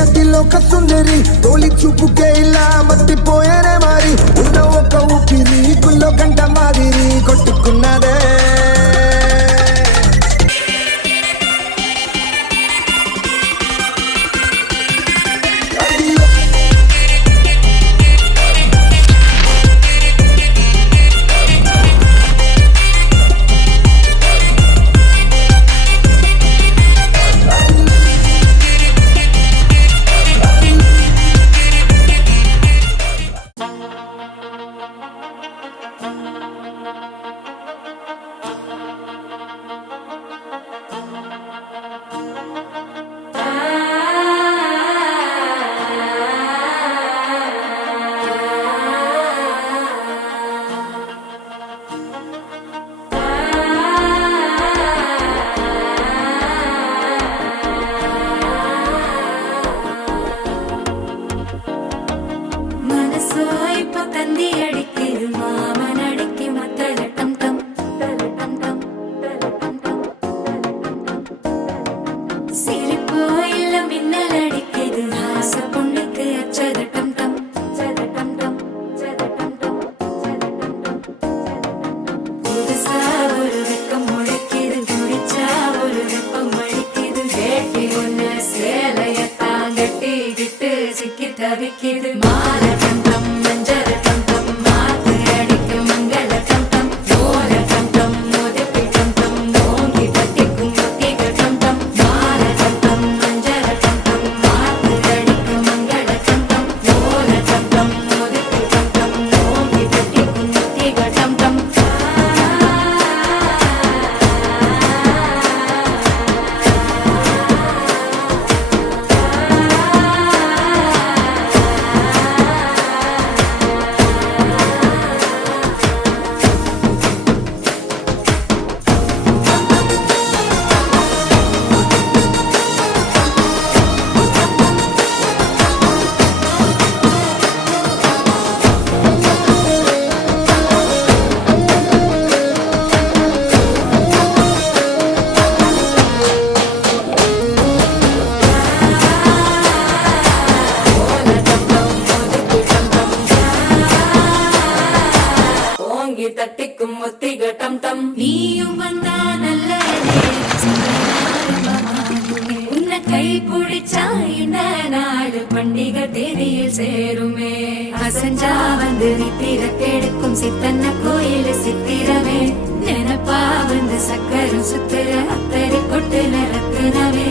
అతిలోక సుందరి తోలి చూపుకే ఇలా మత్తిపోయేనే మారి ఉన్న ఒక ఊపిరి గుల్లో గంట మాదిరి కొట్టుకున్నదే தட்டிக்கும் ஒத்திக டம் டம் நீயும் வந்தா நல்ல உன்னை கை பிடிச்சா இந்த நாடு பண்டிகை தேதியில் சேருமே அசஞ்சா வந்து நித்திர கெடுக்கும் சித்தன்ன கோயில் சித்திரமே நினப்பா வந்து சக்கரம் சுத்துற அத்தரி கொட்டுல ரத்துனவே